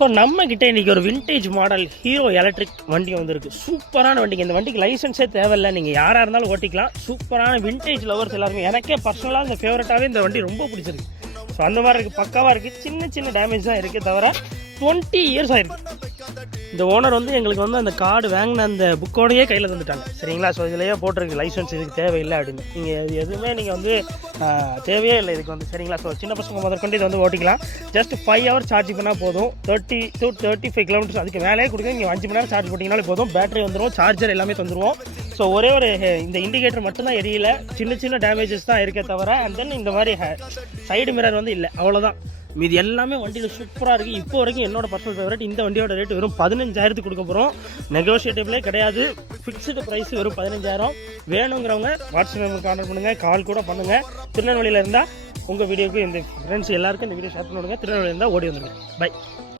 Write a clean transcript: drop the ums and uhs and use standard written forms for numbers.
So நம்மக்கிட்ட இன்றைக்கி ஒரு விண்டேஜ் மாடல் ஹீரோ எலக்ட்ரிக் வண்டி வந்துருக்கு. சூப்பரான வண்டிங்க. இந்த வண்டிக்கு லைசன்ஸே தேவையில்லை, நீங்கள் யாராக இருந்தாலும் ஓட்டிக்கலாம். சூப்பரான விண்டேஜ் லவர்ஸ் எல்லாருமே. எனக்கே பர்சனலாக இந்த ஃபேவரட்டாகவே இந்த வண்டி ரொம்ப பிடிச்சிருக்கு. ஸோ அந்த மாதிரி இருக்குது, பக்காவாக இருக்குது. சின்ன சின்ன டேமேஜ் தான் இருக்குது தவிர 20 இயர்ஸ் ஆயிருக்கு. இந்த ஓனர் வந்து எங்களுக்கு வந்து அந்த கார்டு வாங்கின அந்த புக்கோடையே கையில் தந்துட்டாங்க, சரிங்களா. ஸோ இதுலேயே போட்டிருக்கு லைசன்ஸ் இதுக்கு தேவையில்லை அப்படின்னு. நீங்கள் எதுவுமே நீங்கள் வந்து தேவையே இல்லை இதுக்கு வந்து, சரிங்களா. ஸோ சின்ன பசங்க முதற்கொண்டு இதை வந்து ஓட்டிக்கலாம். ஜஸ்ட் 5 hours சார்ஜ் பண்ணால் போதும். 30 to 35 kilometers அதுக்கு மேலே கொடுங்க. நீங்கள் 5 மணி நேரம் சார்ஜ் பண்ணிங்கனாலே போதும். பேட்டரி வந்துடும், சார்ஜர் எல்லாமே தந்துடுவோம். ஸோ ஒரே ஒரு இந்த இண்டிகேட்டர் மட்டும்தான் எரியல, சின்ன சின்ன டேமேஜஸ் தான் இருக்கே தவிர. அண்ட் தென் இந்த மாதிரி சைடு மிரர் வந்து இல்லை, அவ்வளோதான். மீது எல்லாமே வண்டியில் சூப்பராக இருக்குது. இப்போ வரைக்கும் என்னோட பர்சனல் ஃபேவரட். இந்த வண்டியோட ரேட்டு வெறும் 15,000 கொடுக்க போகிறோம். நெகோஷியேட்டிவ்லே கிடையாது, ஃபிக்ஸ்டு ப்ரைஸ் வெறும் 15,000. வேணுங்கிறவங்க வாட்ஸ்அப் நம்பருக்கு கான்டாக்ட் பண்ணுங்கள், கால் கூட பண்ணுங்கள். திருநெல்வேலியில் இருந்தால் உங்கள் வீடியோக்கு இந்த ஃப்ரெண்ட்ஸ் எல்லாருக்கும் இந்த வீடியோ ஷேர் பண்ணி விடுங்க. திருநெல்வேலியில் இருந்தால் ஓடி வந்துடுங்க. பை.